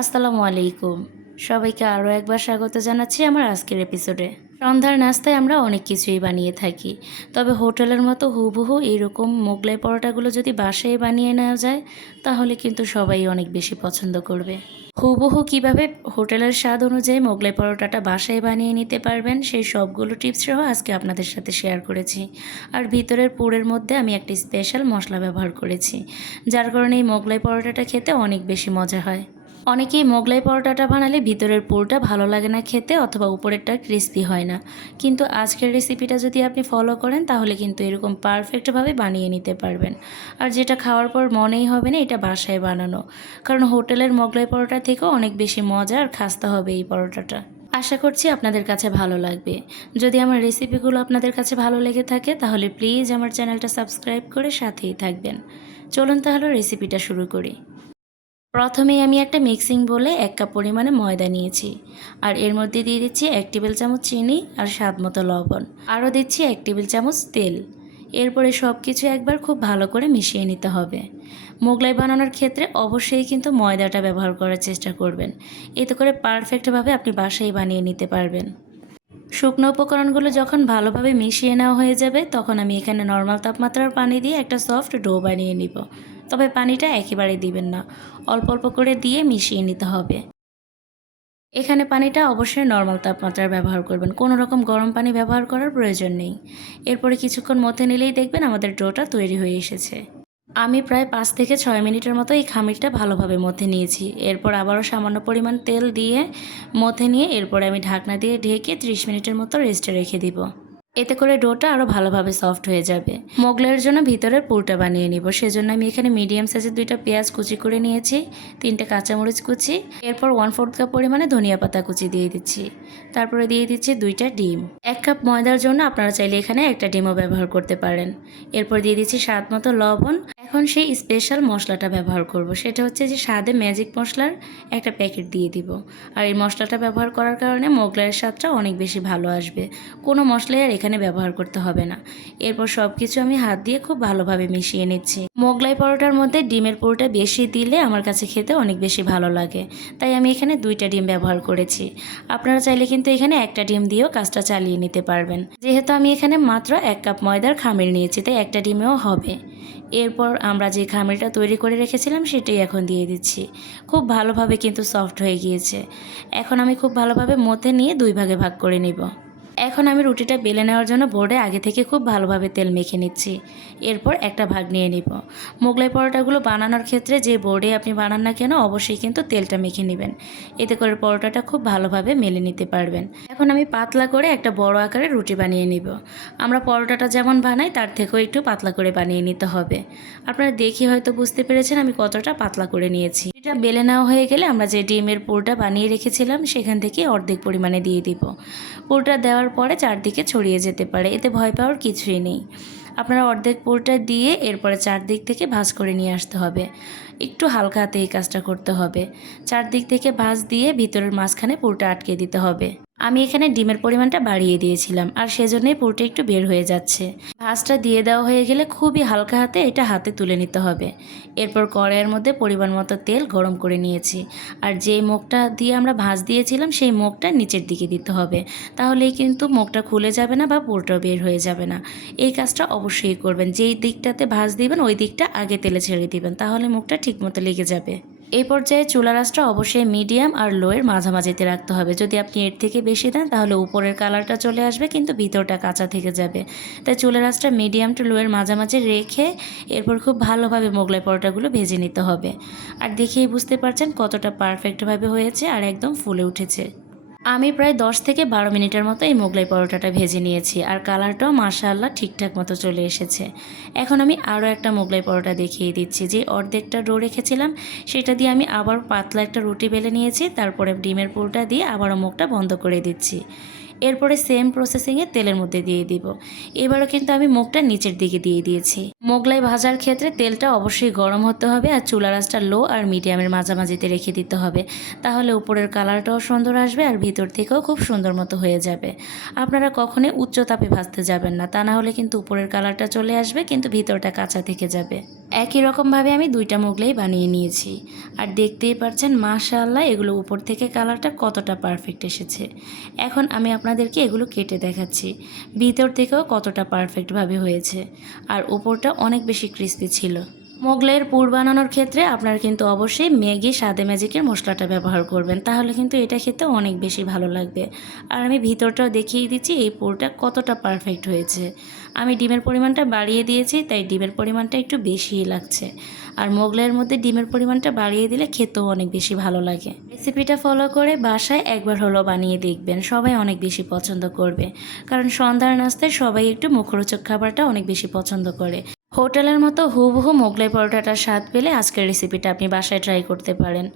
আসসালামু আলাইকুম। সবাইকে আরও একবার স্বাগত জানাচ্ছি আমার আজকের এপিসোডে। সন্ধ্যার নাস্তায় আমরা অনেক কিছুই বানিয়ে থাকি। তবে হোটেলের মতো হুবহু এরকম মোগলাই পরোটাগুলো যদি বাসায় বানিয়ে নেওয়া যায়, তাহলে কিন্তু সবাই অনেক বেশি পছন্দ করবে। হুবহু কীভাবে হোটেলের স্বাদ অনুযায়ী মোগলাই পরোটাটা বাসায় বানিয়ে নিতে পারবেন, সেই সবগুলো টিপস সহ আজকে আপনাদের সাথে শেয়ার করেছি। আর ভিতরের পুরের মধ্যে আমি একটি স্পেশাল মশলা ব্যবহার করেছি, যার কারণে এই মোগলাই পরোটাটা খেতে অনেক বেশি মজা হয়। অনেকেই মোগলাই পরোটাটা বানালে ভিতরের পুরটা ভালো লাগে না খেতে অথবা উপরেরটা ক্রিস্পি হয় না। কিন্তু আজকের রেসিপিটা যদি আপনি ফলো করেন, তাহলে কিন্তু এরকম পারফেক্টভাবে বানিয়ে নিতে পারবেন। আর যেটা খাওয়ার পর মনেই হবে না, এটা বাসায় বানানো। কারণ হোটেলের মোগলাই পরোটা থেকেও অনেক বেশি মজা আর খাস্তা হবে এই পরোটাটা। আশা করছি আপনাদের কাছে ভালো লাগবে। যদি আমার রেসিপিগুলো আপনাদের কাছে ভালো লেগে থাকে, তাহলে প্লিজ আমার চ্যানেলটা সাবস্ক্রাইব করে সাথেই থাকবেন। চলুন তাহলে রেসিপিটা শুরু করি। প্রথমেই আমি একটা মিক্সিং বলে এক কাপ পরিমাণে ময়দা নিয়েছি। আর এর মধ্যে দিয়ে দিচ্ছি এক টেবিল চামচ চিনি আর স্বাদ মতো লবণ। আরও দিচ্ছি এক টেবিল চামচ তেল। এরপরে সব কিছু একবার খুব ভালো করে মিশিয়ে নিতে হবে। মোগলাই বানানোর ক্ষেত্রে অবশ্যই কিন্তু ময়দাটা ব্যবহার করার চেষ্টা করবেন। এতে করে পারফেক্টভাবে আপনি বাসায় বানিয়ে নিতে পারবেন। শুকনো উপকরণগুলো যখন ভালোভাবে মিশিয়ে নেওয়া হয়ে যাবে, তখন আমি এখানে নর্মাল তাপমাত্রার পানি দিয়ে একটা সফট ডো বানিয়ে নিব। তবে পানিটা একেবারে দিবেন না। অল্প অল্প করে দিয়ে মিশিয়ে নিতে হবে। এখানে পানিটা অবশ্যই নর্মাল তাপমাত্রার ব্যবহার করবেন। কোনো রকম গরম পানি ব্যবহার করার প্রয়োজন নেই। এরপরে কিছুক্ষণ মধ্যে নিলেই দেখবেন আমাদের ডোটা তৈরি হয়ে এসেছে। আমি প্রায় পাঁচ থেকে ছয় মিনিটের মতো এই খামিরটা ভালোভাবে মধ্যে নিয়েছি। এরপর আবারও সামান্য পরিমাণ তেল দিয়ে মধ্যে নিয়ে এরপরে আমি ঢাকনা দিয়ে ঢেকে ত্রিশ মিনিটের মতো রেস্টে রেখে দিব। এতে করে ডোটা আরও ভালোভাবে সফট হয়ে যাবে। মোগলাইয়ের জন্য ভিতরের পুরটা বানিয়ে নিব। সেজন্য আমি এখানে মিডিয়াম সাইজের দুইটা পেঁয়াজ কুচি করে নিয়েছি, তিনটে কাঁচামরিচ কুচি, এরপর ওয়ান ফোর্থ কাপ পরিমাণে ধনিয়া পাতা কুচি দিয়ে দিচ্ছি। তারপরে দিয়ে দিচ্ছি দুইটা ডিম। এক কাপ ময়দার জন্য আপনারা চাইলে এখানে একটা ডিমও ব্যবহার করতে পারেন। এরপর দিয়ে দিচ্ছি স্বাদ মতো লবণ এখন সেই স্পেশাল মশলাটা ব্যবহার করব। সেটা হচ্ছে যে স্বাদে ম্যাজিক মশলার একটা প্যাকেট দিয়ে দিব। আর এই মশলাটা ব্যবহার করার কারণে মোগলাইয়ের স্বাদটা অনেক বেশি ভালো আসবে। কোনো মশলাই আর এখানে ব্যবহার করতে হবে না। এরপর সব কিছু আমি হাত দিয়ে খুব ভালোভাবে মিশিয়ে নিচ্ছি। মোগলাই পরোটার মধ্যে ডিমের পুরোটা বেশি দিলে আমার কাছে খেতে অনেক বেশি ভালো লাগে। তাই আমি এখানে দুইটা ডিম ব্যবহার করেছি। আপনারা চাইলে কিন্তু এখানে একটা ডিম দিয়েও কাজটা চালিয়ে নিতে পারবেন। যেহেতু আমি এখানে মাত্র এক কাপ ময়দার খামির নিয়েছি, তাই একটা ডিমেও হবে। এরপর আমরা যে খামিরটা তৈরি করে রেখেছিলাম সেটাই এখন দিয়ে দিচ্ছি। খুব ভালোভাবে কিন্তু সফট হয়ে গিয়েছে। এখন আমি খুব ভালোভাবে মধ্যে নিয়ে দুই ভাগে ভাগ করে নিব। এখন আমি রুটিটা বেলে নেওয়ার জন্য বোর্ডে আগে থেকে খুব ভালোভাবে তেল মেখে নিচ্ছি। এরপর একটা ভাগ নিয়ে নিব। মোগলাই পরোটাগুলো বানানোর ক্ষেত্রে যে বোর্ডে আপনি বানান না কেন, অবশ্যই কিন্তু তেলটা মেখে নেবেন। এতে করে পরোটাটা খুব ভালোভাবে মেলে নিতে পারবেন। এখন আমি পাতলা করে একটা বড় আকারে রুটি বানিয়ে নিব। আমরা পরোটাটা যেমন বানাই, তার থেকেও একটু পাতলা করে বানিয়ে নিতে হবে। আপনারা দেখি হয়তো বুঝতে পেরেছেন আমি কতটা পাতলা করে নিয়েছি। এটা বেলে নেওয়া হয়ে গেলে আমরা যে ডিমের পুরটা বানিয়ে রেখেছিলাম, সেখান থেকে অর্ধেক পরিমাণে দিয়ে দিব। পুরটা দেওয়ার পরে চারদিকে ছড়িয়ে যেতে পারে, এতে ভয় পাওয়ার কিছুই নেই। আপনারা অর্ধেক পুরটা দিয়ে এরপরে চারদিক থেকে ভাঁজ করে নিয়ে আসতে হবে। একটু হালকা হাতে এই কাজটা করতে হবে। চারদিক থেকে ভাঁজ দিয়ে ভিতরের মাঝখানে পুরটা আটকে দিতে হবে। আমি এখানে ডিমের পরিমাণটা বাড়িয়ে দিয়েছিলাম, আর সেজন্যই পুরটা একটু বের হয়ে যাচ্ছে। ভাঁজটা দিয়ে দেওয়া হয়ে গেলে খুবই হালকা হাতে এটা হাতে তুলে নিতে হবে। এরপর কড়াইয়ের মধ্যে পরিমাণ মতো তেল গরম করে নিয়েছি, আর যে মুখটা দিয়ে আমরা ভাঁজ দিয়েছিলাম সেই মুখটা নিচের দিকে দিতে হবে। তাহলেই কিন্তু মুখটা খুলে যাবে না বা পুরটাও বের হয়ে যাবে না। এই কাজটা অবশ্যই করবেন, যেই দিকটাতে ভাঁজ দিবেন ওই দিকটা আগে তেলে ছেড়ে দিবেন, তাহলে মুখটা ঠিকমতো লেগে যাবে। এই পর্যায়ে চুলা রাসটা অবশ্যই মিডিয়াম আর লোয়ের মাঝামাঝিতে রাখতে হবে। যদি আপনি এর থেকে বেশি দেন, তাহলে উপরের কালারটা চলে আসবে, কিন্তু ভিতরটা কাঁচা থেকে যাবে। তাই চুলা রাসটা মিডিয়াম টু লোয়ের মাঝামাঝি রেখে এরপর খুব ভালোভাবে মোগলাই পরোটাগুলো ভেজে নিতে হবে। আর দেখেই বুঝতে পারছেন কতটা পারফেক্টভাবে হয়েছে আর একদম ফুলে উঠেছে। আমি প্রায় দশ থেকে বারো মিনিটের মতো এই মোগলাই পরোটাটা ভেজে নিয়েছি আর কালারটাও মাশাআল্লাহ ঠিকঠাক মতো চলে এসেছে। এখন আমি আরও একটা মোগলাই পরোটা দেখিয়ে দিচ্ছি। যে অর্ধেকটা ডো রেখেছিলাম, সেটা দিয়ে আমি আবার পাতলা একটা রুটি বেলে নিয়েছি, তারপরে ডিমের পুরোটা দিয়ে আবারও মুখটা বন্ধ করে দিচ্ছি। এরপরে সেম প্রসেসিংয়ে তেলের মধ্যে দিয়ে দিব। এবারও কিন্তু আমি মুখটা নিচের দিকে দিয়ে দিয়েছি। মোগলাই ভাজার ক্ষেত্রে তেলটা অবশ্যই গরম হতে হবে আর চুলা রাসটা লো আর মিডিয়ামের মাঝামাঝিতে রেখে দিতে হবে। তাহলে উপরের কালারটাও সুন্দর আসবে আর ভিতর থেকেও খুব সুন্দর মতো হয়ে যাবে। আপনারা কখনোই উচ্চ তাপে ভাজতে যাবেন না। তা না হলে কিন্তু উপরের কালারটা চলে আসবে, কিন্তু ভিতরটা কাঁচা থেকে যাবে। একই রকমভাবে আমি দুইটা মোগলাই বানিয়ে নিয়েছি। আর দেখতেই পাচ্ছেন, মাশাআল্লাহ, এগুলো উপর থেকে কালারটা কতটা পারফেক্ট এসেছে। এখন আমি আপনাদেরকে এগুলো কেটে দেখাচ্ছি। ভিতর থেকেও কতটা পারফেক্টভাবে হয়েছে। আর উপরটা অনেক বেশি ক্রিস্পি ছিল। মোগলাইয়ের পুর বানানোর ক্ষেত্রে আপনারা কিন্তু অবশ্যই ম্যাগি, সাদে ম্যাজিকের মশলাটা ব্যবহার করবেন। তাহলে কিন্তু এটা খেতে অনেক বেশি ভালো লাগবে। আর আমি ভিতরটাও দেখিয়ে দিচ্ছি, এই পুরটা কতটা পারফেক্ট হয়েছে। আমি ডিমের পরিমাণটা বাড়িয়ে দিয়েছি, তাই ডিমের পরিমাণটা একটু বেশিই লাগছে। আর মোগলাইয়ের মধ্যে ডিমের পরিমাণটা বাড়িয়ে দিলে খেতেও অনেক বেশি ভালো লাগে। রেসিপিটা ফলো করে বাসায় একবার হলো বানিয়ে দেখবেন, সবাই অনেক বেশি পছন্দ করবে। কারণ সন্ধ্যার নাস্তায় সবাই একটু মুখরোচক খাবারটা অনেক বেশি পছন্দ করে। হোটেলের মতো হুবহু মোগলাই পরোটাটার স্বাদ পেলে আজকের রেসিপিটা আপনি বাসায় ট্রাই করতে পারেন।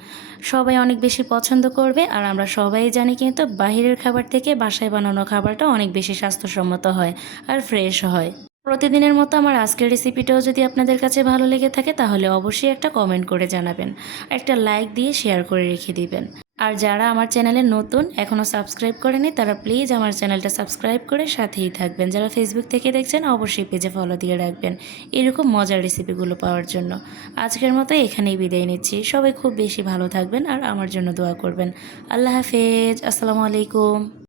সবাই অনেক বেশি পছন্দ করবে আর আমরা সবাই জানি কিন্তু বাহিরের খাবার থেকে বাসায় বানানো খাবারটা অনেক বেশি স্বাস্থ্যসম্মত হয় আর ফ্রেশ হয়। প্রতিদিনের মতো আমার আজকের রেসিপিটাও যদি আপনাদের কাছে ভালো লেগে থাকে তাহলে অবশ্যই একটা কমেন্ট করে জানাবেন। একটা লাইক দিয়ে শেয়ার করে রেখে দিবেন। আর যারা আমার চ্যানেলে নতুন এখনও সাবস্ক্রাইব করেনি, তারা প্লিজ আমার চ্যানেলটা সাবস্ক্রাইব করে সাথেই থাকবেন। যারা ফেসবুক থেকে দেখছেন, অবশ্যই পেজে ফলো দিয়ে রাখবেন। এরকম মজার রেসিপিগুলো পাওয়ার জন্য। আজকের মতো এখানেই বিদায় নিচ্ছি। সবাই খুব বেশি ভালো থাকবেন আর আমার জন্য দোয়া করবেন। আল্লাহ হাফেজ। আসসালামু আলাইকুম।